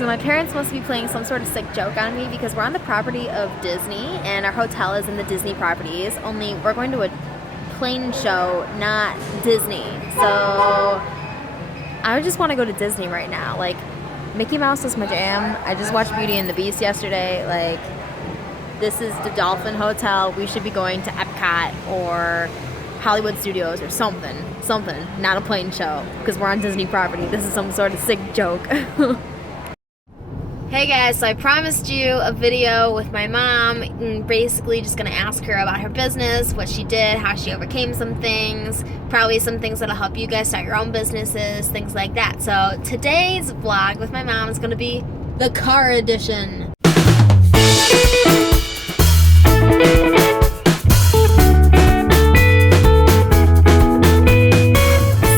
So my parents must be playing some sort of sick joke on me because we're on the property of Disney and our hotel is in the Disney properties, only we're going to a plane show, not Disney. So I just want to go to Disney right now. Like, Mickey Mouse is my jam. I just watched Beauty and the Beast yesterday. Like, this is the Dolphin Hotel. We should be going to Epcot or Hollywood Studios or something, not a plane show, because we're on Disney property. This is some sort of sick joke. Hey guys, so I promised you a video with my mom, and basically just gonna ask her about her business, what she did, how she overcame some things, probably some things that'll help you guys start your own businesses, things like that. So today's vlog with my mom is gonna be the car edition.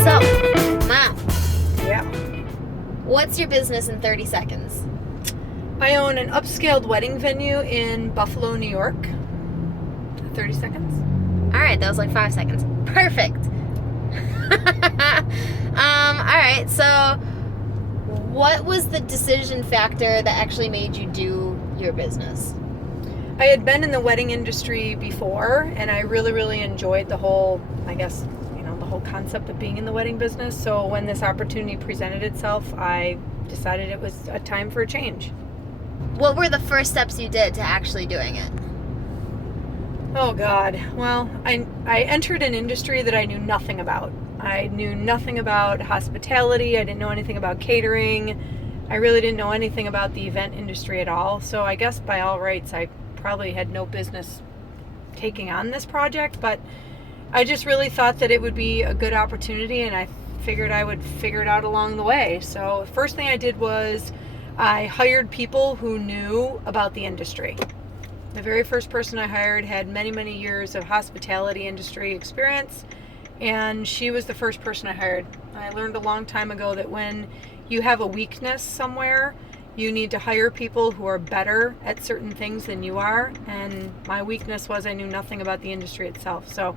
So, Mom. Yeah. What's your business in 30 seconds? I own an upscaled wedding venue in Buffalo, New York. 30 seconds. All right, that was like 5 seconds. Perfect. All right, so what was the decision factor that actually made you do your business? I had been in the wedding industry before, and I really enjoyed the whole, the whole concept of being in the wedding business. So when this opportunity presented itself, I decided it was a time for a change. What were the first steps you did to actually doing it? Oh God. Well, I entered an industry that I knew nothing about. I knew nothing about hospitality. I didn't know anything about catering. I really didn't know anything about the event industry at all. So I guess by all rights, I probably had no business taking on this project, but I just really thought that it would be a good opportunity, and I figured I would figure it out along the way. So the first thing I did was I hired people who knew about the industry. The very first person I hired had many years of hospitality industry experience, and she was the first person I hired. I learned a long time ago that when you have a weakness somewhere, you need to hire people who are better at certain things than you are, and my weakness was I knew nothing about the industry itself. So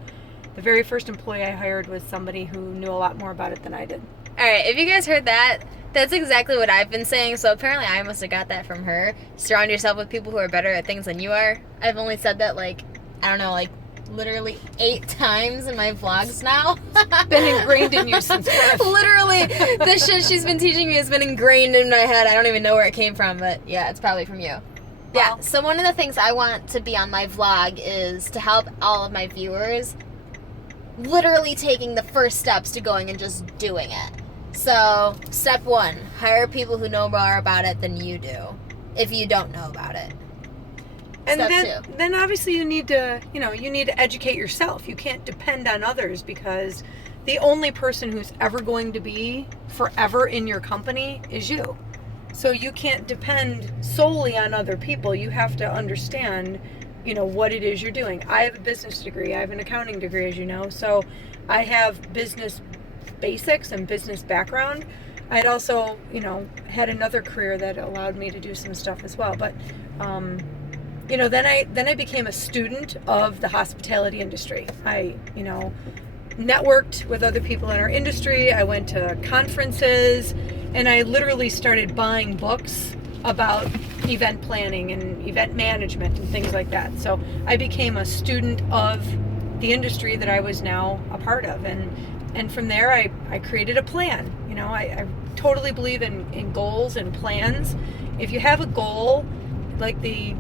the very first employee I hired was somebody who knew a lot more about it than I did. All right, if you guys heard that, that's exactly what I've been saying. So apparently I must have got that from her. Surround yourself with people who are better at things than you are. I've only said that literally 8 times in my vlogs now. Been ingrained in you since birth. Literally, the shit she's been teaching me has been ingrained in my head. I don't even know where it came from, but yeah, it's probably from you. Yeah, so one of the things I want to be on my vlog is to help all of my viewers literally taking the first steps to going and just doing it. So, step 1, hire people who know more about it than you do, if you don't know about it. And Step 2. then obviously you need to educate yourself. You can't depend on others, because the only person who's ever going to be forever in your company is you. So you can't depend solely on other people. You have to understand, what it is you're doing. I have a business degree. I have an accounting degree, as you know. So I have business basics and business background. I had also, had another career that allowed me to do some stuff as well. But, then I became a student of the hospitality industry. I, networked with other people in our industry. I went to conferences, and I literally started buying books about event planning and event management and things like that. So I became a student of the industry that I was now a part of. And from there, I created a plan. I totally believe in goals and plans. If you have a goal, like the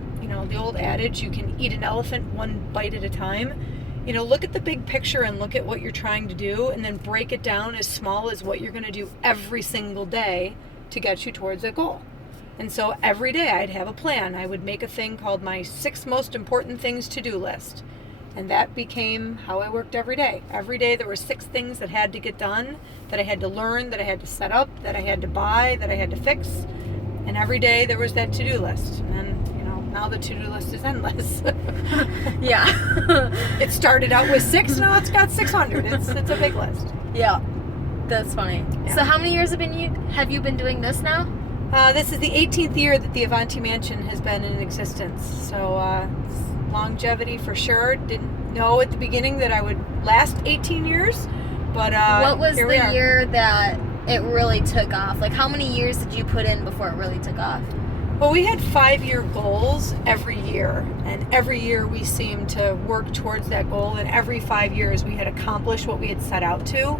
old adage, you can eat an elephant one bite at a time. Look at the big picture and look at what you're trying to do, and then break it down as small as what you're going to do every single day to get you towards that goal. And so every day I'd have a plan. I would make a thing called my 6 most important things to-do list. And that became how I worked every day. Every day there were 6 things that had to get done, that I had to learn, that I had to set up, that I had to buy, that I had to fix. And every day there was that to-do list. And now the to-do list is endless. Yeah. It started out with 6, now it's got 600. It's a big list. Yeah. That's funny. Yeah. So how many years have you been doing this now? This is the 18th year that the Avanti Mansion has been in existence. So longevity for sure. Didn't know at the beginning that I would last 18 years, but what was the year that it really took off? Like, how many years did you put in before it really took off? Well, we had 5-year goals every year, and every year we seemed to work towards that goal, and every 5 years we had accomplished what we had set out to,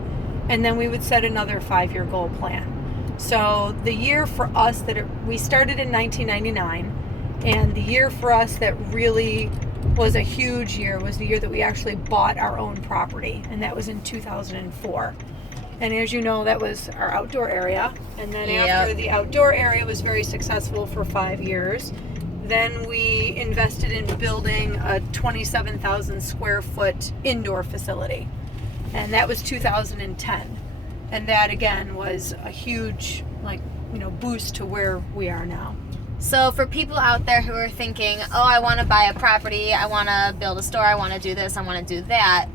and then we would set another 5-year goal plan. So the year for us we started in 1999, and the year for us that really was a huge year was the year that we actually bought our own property, and that was in 2004. And as you know, that was our outdoor area. And then after the outdoor area was very successful for 5 years, then we invested in building a 27,000 square foot indoor facility. And that was 2010. And that again was a huge, boost to where we are now. So for people out there who are thinking, oh, I want to buy a property, I want to build a store, I want to do this, I want to do that,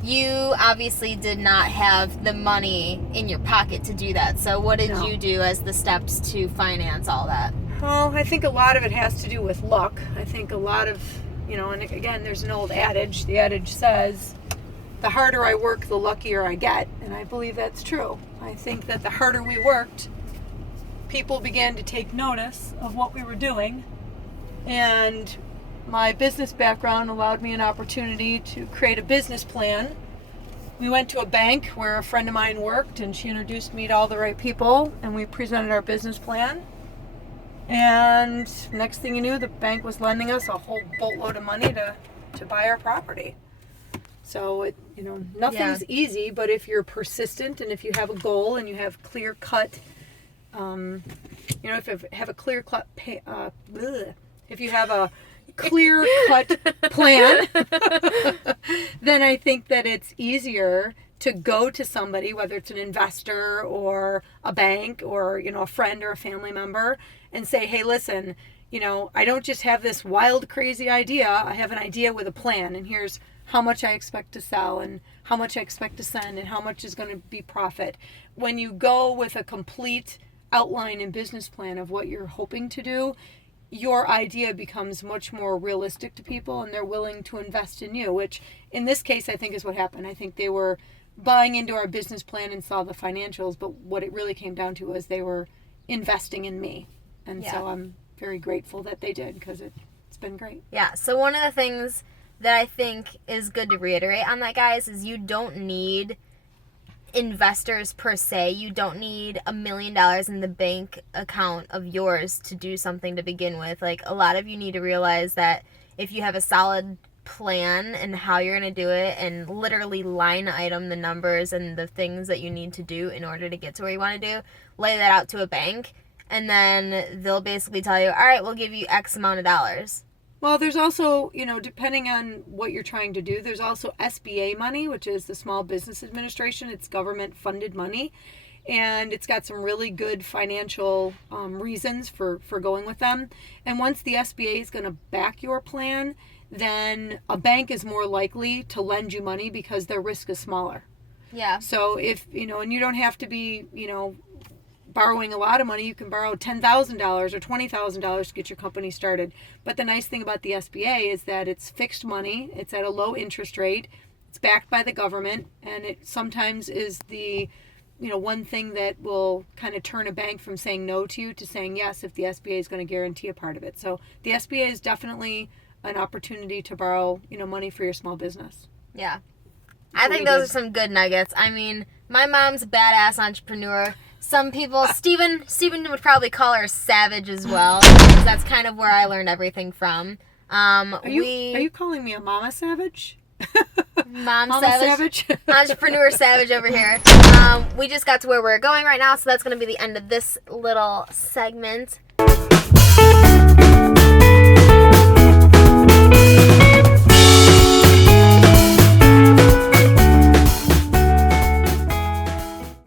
you obviously did not have the money in your pocket to do that. So what did you do as the steps to finance all that? Well, I think a lot of it has to do with luck. I think a lot of, and again, there's an old adage. The adage says, the harder I work, the luckier I get. And I believe that's true. I think that the harder we worked, people began to take notice of what we were doing. And my business background allowed me an opportunity to create a business plan. We went to a bank where a friend of mine worked, and she introduced me to all the right people, and we presented our business plan. And next thing you knew, the bank was lending us a whole boatload of money to buy our property. So nothing's easy, but if you're persistent and if you have a goal and you have clear cut, if you have a clear cut, if you have a clear cut plan, then I think that it's easier to go to somebody, whether it's an investor or a bank or, a friend or a family member, and say, hey, listen, I don't just have this wild, crazy idea. I have an idea with a plan, and here's how much I expect to sell and how much I expect to send and how much is going to be profit. When you go with a complete outline and business plan of what you're hoping to do, your idea becomes much more realistic to people, and they're willing to invest in you, which in this case I think is what happened. I think they were buying into our business plan and saw the financials, but what it really came down to was they were investing in me. And so I'm very grateful that they did, because it's been great. Yeah, so one of the things that I think is good to reiterate on that, guys, is you don't need investors per se. You don't need $1 million in the bank account of yours to do something to begin with. Like, a lot of you need to realize that if you have a solid plan and how you're going to do it, and literally line item the numbers and the things that you need to do in order to get to where you want to do, lay that out to a bank, and then they'll basically tell you, all right, we'll give you X amount of dollars. Well, there's also, depending on what you're trying to do, there's also SBA money, which is the Small Business Administration. It's government-funded money, and it's got some really good financial reasons for going with them. And once the SBA is going to back your plan, then a bank is more likely to lend you money because their risk is smaller. Yeah. So if, and you don't have to be, borrowing a lot of money. You can borrow $10,000 or $20,000 to get your company started. But the nice thing about the SBA is that it's fixed money. It's at a low interest rate. It's backed by the government, and it sometimes is the one thing that will kind of turn a bank from saying no to you to saying yes if the SBA is going to guarantee a part of it. So the SBA is definitely an opportunity to borrow money for your small business. Yeah. I think those are some good nuggets. I mean, my mom's a badass entrepreneur. Some people, Steven would probably call her savage as well, because that's kind of where I learned everything from. Are you calling me a mama savage? Mama savage. Entrepreneur savage over here. We just got to where we're going right now, so that's going to be the end of this little segment.